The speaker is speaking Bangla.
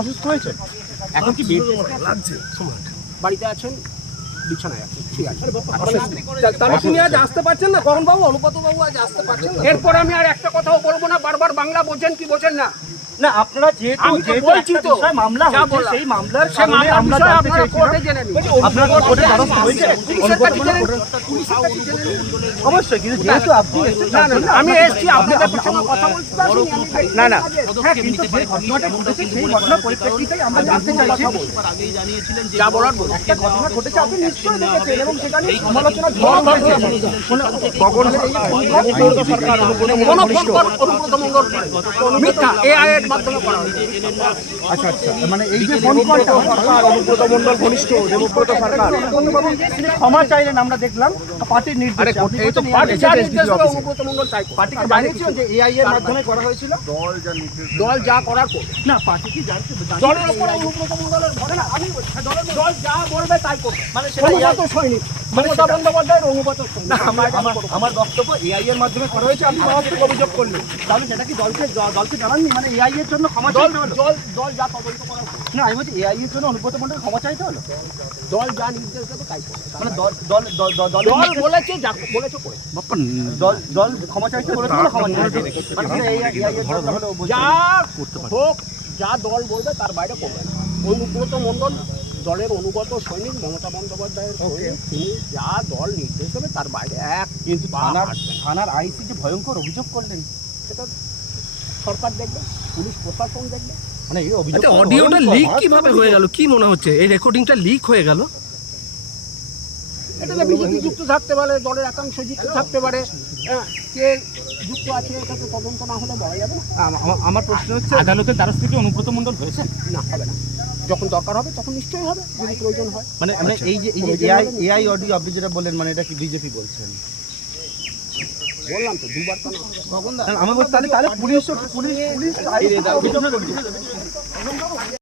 অসুস্থ হয়েছে, এখন কি বেড লাগছে? বাড়িতে আছেন, বিছানায় আছেন, ঠিক আছে। তাহলে তিনি আজ আসতে পারছেন না? কখন বাবু, অনুপত বাবু আজ আসতে পারছেন না? এরপর আমি আর একটা কথাও বলবো না। বারবার বাংলা বোঝেন কি বোঝেন না, না আপনারা যেহেতু আমি তো বলছি তো, মামলা যা হয়েছে বললাম। সেই মামলার সে মামলার আমরা বিষয়ে জানতে আপনারা চাইছিলাম কোর্টে জেনে নিন। আপনার কোর্টে দ্বারস্থ হয়েছে? পুলিশের কাছে জেনে নিন, পুলিশের কাছে জেনে নিন। অবশ্যই, কিন্তু যেহেতু আপনি এসেছেন না না না, আমি এসেছি আপনাদের সঙ্গে কথা বলতে পারছি না না, হ্যাঁ, কিন্তু যে ঘটনাটা ঘটেছে সেই ঘটনার পরিপ্রেক্ষিতেই আমরা জানতে চাইছি। যা বলার বলুন। একটা ঘটনা ঘটেছে আপনি নিশ্চয়ই দেখেছেন এবং সেটা নিয়ে সমালোচনা ঝড় হয়েছে। গগনের এই যে সরকার কোনো ফোন কল অনুব্রত মণ্ডল মিথ্যা এআই এর মাধ্যমে করা হয়েছে। আচ্ছা আচ্ছা, মানে এই যে ফোন কলটা সরকার অনুব্রত মণ্ডল ঘনিষ্ঠ দেবব্রত সরকার তিনি ক্ষমা চাইলেন আমরা দেখলাম পার্টির নির্দেশে। আপনি এই তো বলছেন পার্টি AI যা এর নির্দেশ দেবে অফিসে। অনুব্রত মণ্ডল তাই করবে। পার্টিকে জানিয়েছেন যে AI এর মাধ্যমে করা হয়েছিল? দল যা করার করবে। না পার্টি কি জানতে দলের উপরে অনুব্রত মণ্ডলের ভর না, আমি দল যা বলবে তাই করবে। মানে সেটা অনুগত সৈনিক মমতা বন্দ্যোপাধ্যায়ের অনুগত সৈনিক। আমার বক্তব্য AI এর মাধ্যমে করা হয়েছে, আপনি আমার থেকে অভিযোগ করলেন, তাহলে সেটা কি দলকে জানাননি? মানে AI এর জন্য ক্ষমা দল চাইতে হলো? দল যা তদন্ত করার করবে। না আমি বলছি AI এর জন্য অনুব্রত মণ্ডল ক্ষমা চাইতে হলো? দল যা নির্দেশ দেবে তাই করবে। মানে দল বলেছে যা বলেছে করে। দল ক্ষমা চাইতে বলেছে বলে ক্ষমা চাইতে, মানে সেটা AI এর জন্য হলো যা হোক, যা দল বলবে তার বাইরে করবে না। অনুব্রত মণ্ডল দলের অনুগত সৈনিক, মমতা বন্দ্যোপাধ্যায়ের সৈনিক, তিনি যা দল নির্দেশ দেবে তার বাইরে এক কিন্তু পা হাঁটবে না। থানার আইসি যে ভয়ঙ্কর অভিযোগ করলেন, সেটা সরকার দেখবে, পুলিশ প্রশাসন দেখবে। মানে এই অভিযোগ আচ্ছা, অডিওটা লিক কিভাবে হয়ে গেল? কি মনে হচ্ছে এই রেকর্ডিংটা লিক হয়ে গেল? এটাতে বিজেপি যুক্ত থাকতে পারে, দলের একাংশ যুক্ত থাকতে পারে। কে যুক্ত আছে এটাতে তদন্ত না হলে বলা যাবে না। আমার প্রশ্ন হচ্ছে আদালতের দ্বারস্থ থেকে অনুব্রত মণ্ডল হয়েছে? না, হবে না। যখন দরকার হবে তখন নিশ্চয়ই হবে, যদি প্রয়োজন হয়। মানে এই যে AI অডিও আপনি যেটা বললেন, মানে এটা কি বিজেপি বলছেন? বললাম তো দুবার তো না। আমি বলছি তাহলে পুলিশ